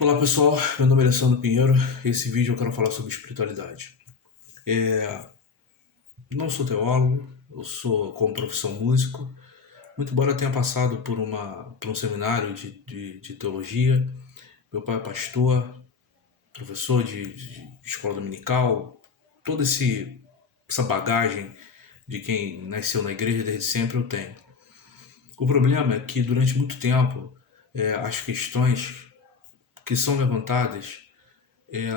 Olá pessoal, meu nome é Alessandro Pinheiro. Esse vídeo eu quero falar sobre espiritualidade. Não sou teólogo, eu sou como profissão músico. Muito embora eu tenha passado por um seminário de teologia. Meu pai é pastor, professor de escola dominical. Toda essa bagagem de quem nasceu na igreja desde sempre eu tenho. O problema é que durante muito tempo as questões que são levantadas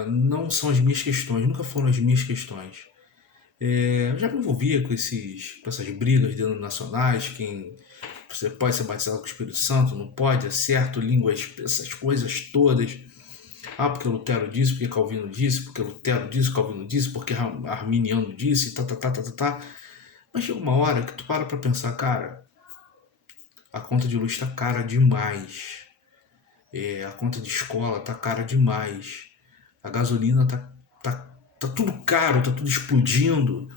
não são as minhas questões, nunca foram as minhas questões. Eu já me envolvia com essas brigas denominacionais, quem você pode ser batizado com o Espírito Santo, não pode, é certo, línguas, essas coisas todas. Ah, porque Lutero disse, porque Calvino disse, porque Lutero disse, Calvino disse, porque Arminiano disse, tá, tá, tá, tá, tá, tá. Mas chega uma hora que tu para pra pensar, cara, a conta de luz tá cara demais. A conta de escola tá cara demais. A gasolina tá tudo caro, tá tudo explodindo.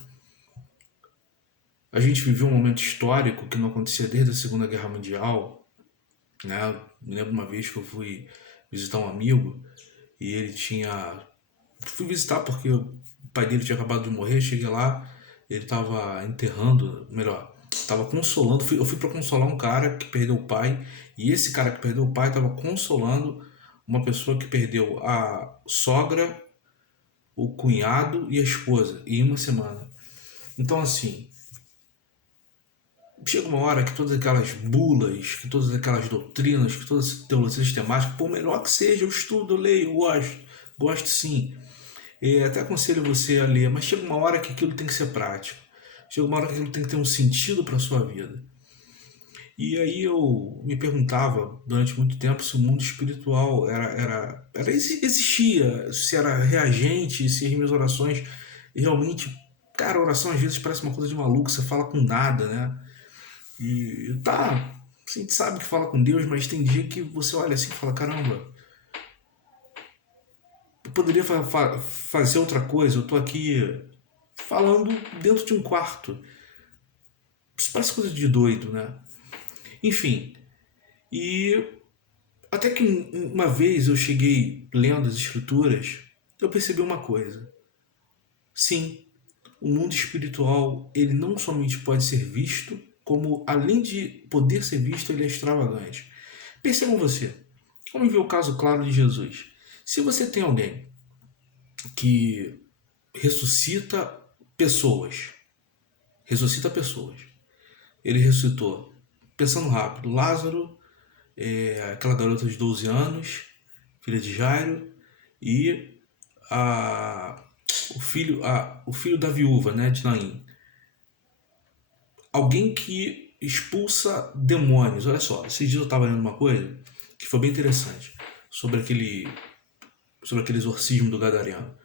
A gente viveu um momento histórico que não acontecia desde a Segunda Guerra Mundial, né? Me lembro uma vez que eu fui visitar um amigo e ele tinha. Fui visitar porque o pai dele tinha acabado de morrer. Cheguei lá, ele estava enterrando, melhor, estava consolando. Eu fui para consolar um cara que perdeu o pai, e esse cara que perdeu o pai estava consolando uma pessoa que perdeu a sogra, o cunhado e a esposa em uma semana. Então, assim, chega uma hora que todas aquelas bulas, que todas aquelas doutrinas, que toda essa teologia sistemática, por melhor que seja, eu estudo, eu leio, eu gosto sim. Até aconselho você a ler, mas chega uma hora que aquilo tem que ser prático. Chega uma hora que aquilo tem que ter um sentido para a sua vida. E aí eu me perguntava durante muito tempo se o mundo espiritual existia, se era reagente, se as minhas orações realmente. Cara, a oração às vezes parece uma coisa de maluco, você fala com nada, né? E tá, a gente sabe que fala com Deus, mas tem dia que você olha assim e fala: caramba, eu poderia fazer outra coisa, eu tô aqui falando dentro de um quarto. Isso parece coisa de doido, né? Enfim, e até que uma vez eu cheguei lendo as escrituras, eu percebi uma coisa. Sim, o mundo espiritual, ele não somente pode ser visto, como além de poder ser visto, ele é extravagante. Percebam você, vamos ver o caso claro de Jesus. Se você tem alguém que ressuscita pessoas, ressuscita pessoas, ele ressuscitou, pensando rápido, Lázaro, aquela garota de 12 anos, filha de Jairo, e a, o filho da viúva, né, de Naim. Alguém que expulsa demônios. Olha só, esses dias eu estava lendo uma coisa que foi bem interessante sobre aquele exorcismo do Gadareno.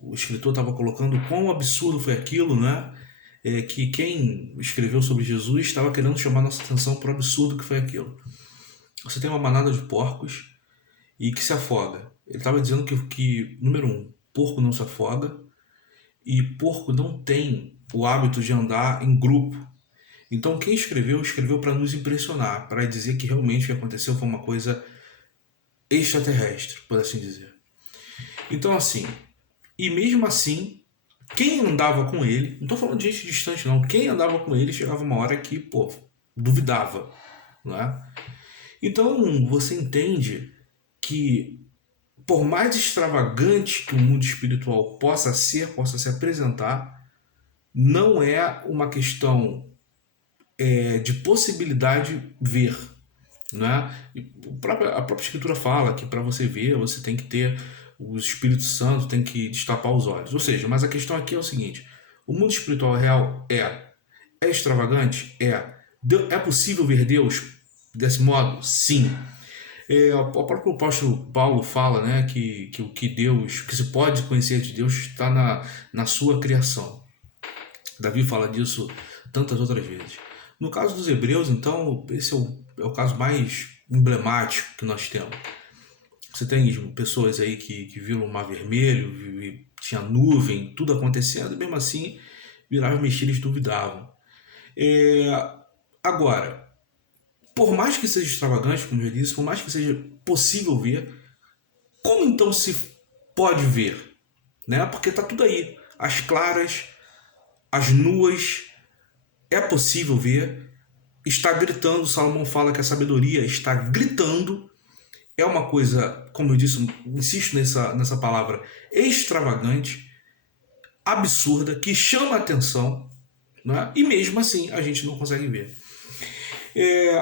O escritor estava colocando quão absurdo foi aquilo, né? Que quem escreveu sobre Jesus estava querendo chamar nossa atenção para o absurdo que foi aquilo. Você tem uma manada de porcos e que se afoga. Ele estava dizendo número um, porco não se afoga e porco não tem o hábito de andar em grupo. Então quem escreveu, escreveu para nos impressionar, para dizer que realmente o que aconteceu foi uma coisa extraterrestre, por assim dizer. Então assim, e mesmo assim, quem andava com ele, não estou falando de gente distante não, quem andava com ele chegava uma hora que, pô, duvidava, não é? Então você entende que por mais extravagante que o mundo espiritual possa ser, possa se apresentar, não é uma questão de possibilidade ver. Né? A própria escritura fala que para você ver, você tem que ter o Espírito Santo, tem que destapar os olhos. Ou seja, mas a questão aqui é o seguinte: o mundo espiritual real é extravagante? É possível ver Deus desse modo? Sim. O próprio apóstolo Paulo fala, né, que o que Deus, que se pode conhecer de Deus está na sua criação. Davi fala disso tantas outras vezes. No caso dos hebreus, então, esse é o caso mais emblemático que nós temos. Você tem pessoas aí que viram o mar vermelho, tinha nuvem, tudo acontecendo, e mesmo assim viravam mexidas e duvidavam. É, Agora, por mais que seja extravagante, como eu já disse, por mais que seja possível ver, como então se pode ver? Né? Porque está tudo aí. As claras, as nuas, é possível ver. Está gritando, Salomão fala que a sabedoria está gritando. É uma coisa, como eu disse, insisto nessa palavra, extravagante, absurda, que chama a atenção, né? E mesmo assim a gente não consegue ver.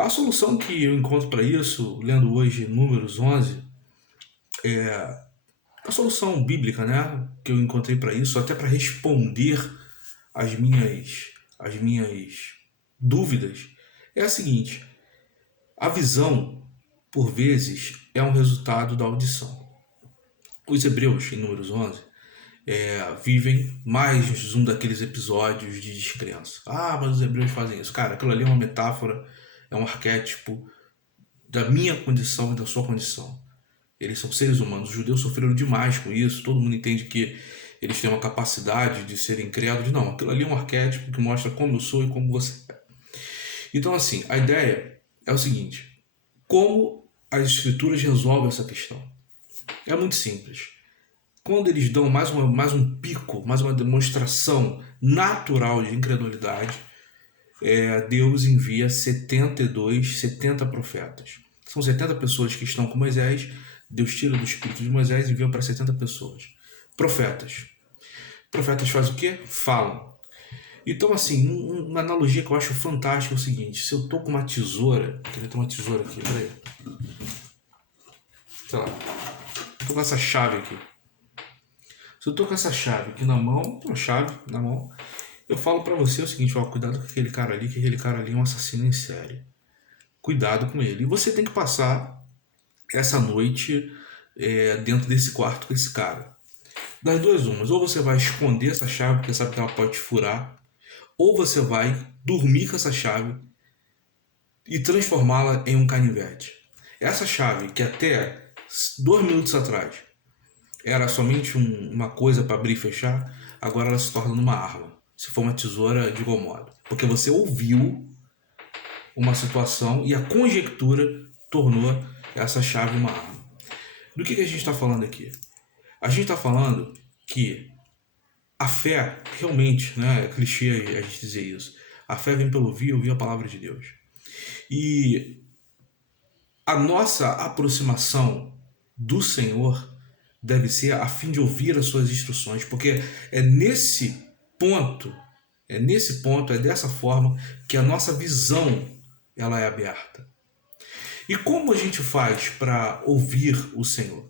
A solução que eu encontro para isso, lendo hoje Números 11, a solução bíblica, né, que eu encontrei para isso, até para responder as minhas dúvidas, é a seguinte: a visão, por vezes, é um resultado da audição. Os hebreus, em Números 11, vivem mais um daqueles episódios de descrença. Ah, mas os hebreus fazem isso. Cara, aquilo ali é uma metáfora, é um arquétipo da minha condição e da sua condição. Eles são seres humanos. Os judeus sofreram demais com isso. Todo mundo entende que eles têm uma capacidade de serem criados. Não, aquilo ali é um arquétipo que mostra como eu sou e como você é. Então, assim, a ideia é o seguinte: como as escrituras resolvem essa questão? É muito simples. Quando eles dão mais um pico, mais uma demonstração natural de incredulidade, Deus envia 70 profetas. São 70 pessoas que estão com Moisés. Deus tira do espírito de Moisés e envia para 70 pessoas. Profetas. Profetas fazem o quê? Falam. Então, assim, uma analogia que eu acho fantástica é o seguinte: se eu tô com uma tesoura, queria ter uma tesoura aqui, peraí. Sei lá, eu tô com essa chave aqui. Se eu tô com essa chave aqui na mão, uma chave na mão, eu falo pra você o seguinte: ó, cuidado com aquele cara ali, que aquele cara ali é um assassino em série. Cuidado com ele. E você tem que passar essa noite dentro desse quarto com esse cara. Das duas umas, ou você vai esconder essa chave porque sabe que ela pode te furar, ou você vai dormir com essa chave e transformá-la em um canivete. Essa chave, que até 2 minutos atrás era somente uma coisa para abrir e fechar, agora ela se torna uma arma. Se for uma tesoura, de igual modo. Porque você ouviu uma situação e a conjectura tornou essa chave uma arma. Do que a gente está falando aqui? A gente está falando que a fé, realmente, né, é clichê a gente dizer isso, a fé vem pelo ouvir a palavra de Deus. E a nossa aproximação do Senhor deve ser a fim de ouvir as suas instruções, porque é nesse ponto, é dessa forma que a nossa visão ela é aberta. E como a gente faz para ouvir o Senhor?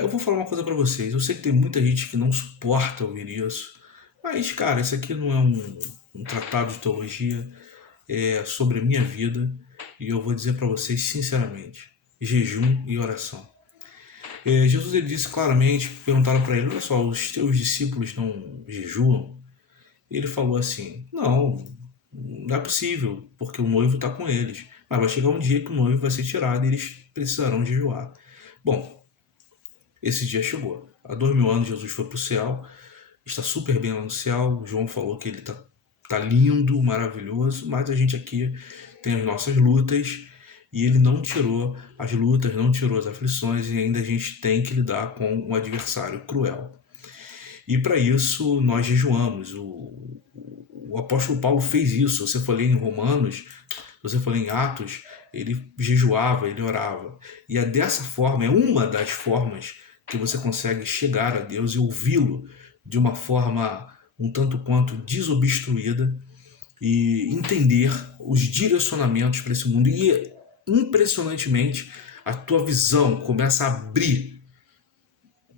Eu vou falar uma coisa para vocês. Eu sei que tem muita gente que não suporta ouvir isso, mas, cara, isso aqui não é um tratado de teologia, é sobre a minha vida, e eu vou dizer para vocês sinceramente: jejum e oração. Jesus ele disse claramente, perguntaram para ele: olha só, os teus discípulos não jejuam? Ele falou assim: não é possível, porque o noivo está com eles. Mas vai chegar um dia que o noivo vai ser tirado e eles precisarão jejuar. Bom, esse dia chegou. Há 2000 anos Jesus foi para o céu, está super bem lá no céu. João falou que ele tá lindo, maravilhoso, mas a gente aqui tem as nossas lutas e ele não tirou as lutas, não tirou as aflições, e ainda a gente tem que lidar com um adversário cruel. E para isso nós jejuamos. O apóstolo Paulo fez isso. Você for ler em Romanos, você for ler em Atos, ele jejuava, ele orava. E é dessa forma, é uma das formas que você consegue chegar a Deus e ouvi-lo de uma forma um tanto quanto desobstruída e entender os direcionamentos para esse mundo. E impressionantemente a tua visão começa a abrir.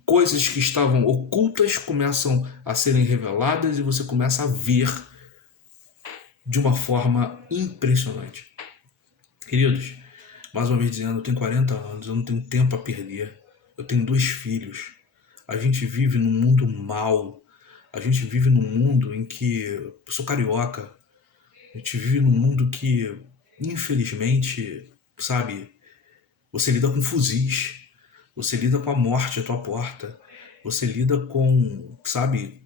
Coisas que estavam ocultas começam a serem reveladas e você começa a ver de uma forma impressionante. Queridos, mais uma vez dizendo, eu tenho 40 anos, eu não tenho tempo a perder. Eu tenho 2 filhos. A gente vive num mundo mau. A gente vive num mundo em que... Eu sou carioca. A gente vive num mundo que, infelizmente, sabe, você lida com fuzis. Você lida com a morte à tua porta. Você lida com, sabe,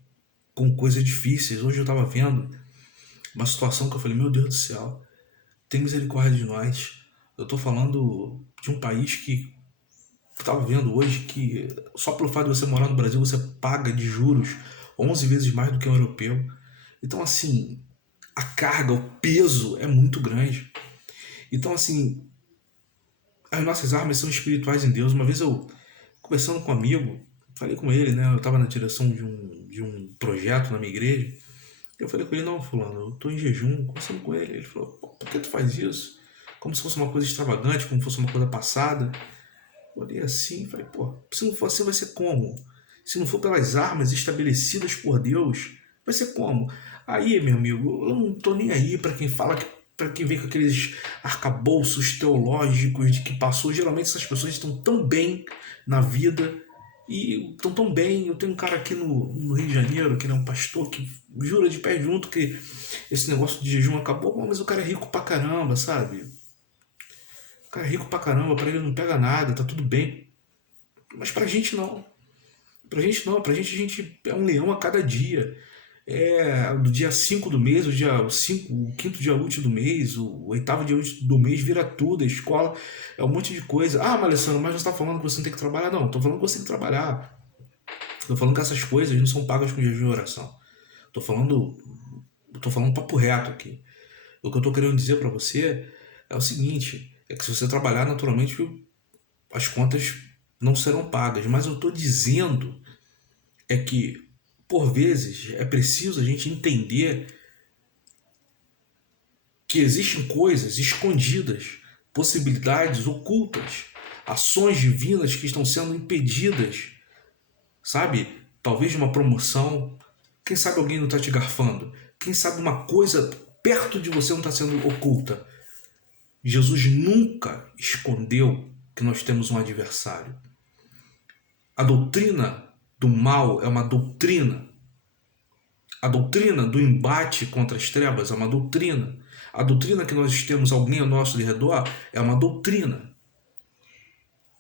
com coisas difíceis. Hoje eu estava vendo uma situação que eu falei: meu Deus do céu. tem misericórdia de nós. Eu tô falando de um país que estava vendo hoje que só pelo fato de você morar no Brasil você paga de juros 11 vezes mais do que um europeu. Então, assim, a carga, o peso é muito grande. Então, assim, as nossas armas são espirituais em Deus. Uma vez eu, conversando com um amigo, falei com ele, né? Eu estava na direção de um projeto na minha igreja. Eu falei com ele, não, fulano, eu tô em jejum, conversando com ele. Ele falou, pô, por que tu faz isso? Como se fosse uma coisa extravagante, como se fosse uma coisa passada. Eu olhei assim e falei, pô, se não for assim vai ser como? Se não for pelas armas estabelecidas por Deus, vai ser como? Aí, meu amigo, eu não tô nem aí para quem fala que para quem vem com aqueles arcabouços teológicos de que passou. Geralmente essas pessoas estão tão bem na vida e estão tão bem. Eu tenho um cara aqui no Rio de Janeiro, que é um pastor, que jura de pé junto que esse negócio de jejum acabou, mas o cara é rico pra caramba, sabe? O cara é rico pra caramba, pra ele não pega nada, tá tudo bem. Mas pra gente não. Pra gente não, pra gente a gente é um leão a cada dia. É do dia 5 do mês, o dia 5, o quinto dia útil do mês, o oitavo dia útil do mês vira tudo, a escola, é um monte de coisa. Ah, mas Alessandro, mas você tá falando que você não tem que trabalhar? Não, tô falando que você tem que trabalhar. Tô falando que essas coisas não são pagas com jejum e oração. Tô falando, tô falando papo reto aqui. O que eu tô querendo dizer pra você é o seguinte, é que se você trabalhar, naturalmente as contas não serão pagas, mas eu tô dizendo é que por vezes é preciso a gente entender que existem coisas escondidas, possibilidades ocultas, ações divinas que estão sendo impedidas, sabe? Talvez de uma promoção, quem sabe alguém não está te garfando, quem sabe uma coisa perto de você não está sendo oculta. Jesus nunca escondeu que nós temos um adversário. A doutrina do mal é uma doutrina. A doutrina do embate contra as trevas é uma doutrina. A doutrina que nós temos alguém ao nosso redor é uma doutrina.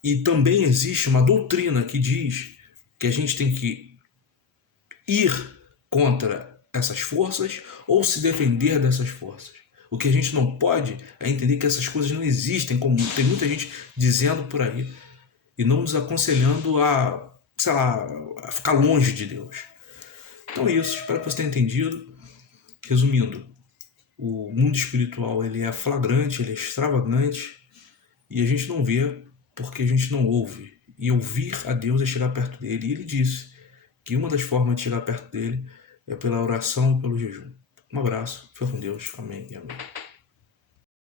E também existe uma doutrina que diz que a gente tem que ir contra essas forças ou se defender dessas forças. O que a gente não pode é entender que essas coisas não existem, como tem muita gente dizendo por aí, e não nos aconselhando a, sei lá, a ficar longe de Deus. Então é isso, espero que você tenha entendido. Resumindo, o mundo espiritual ele é flagrante, ele é extravagante e a gente não vê porque a gente não ouve. E ouvir a Deus é chegar perto dele. E ele disse que uma das formas de chegar perto dele é pela oração e pelo jejum. Um abraço, fica com Deus, amém e amém.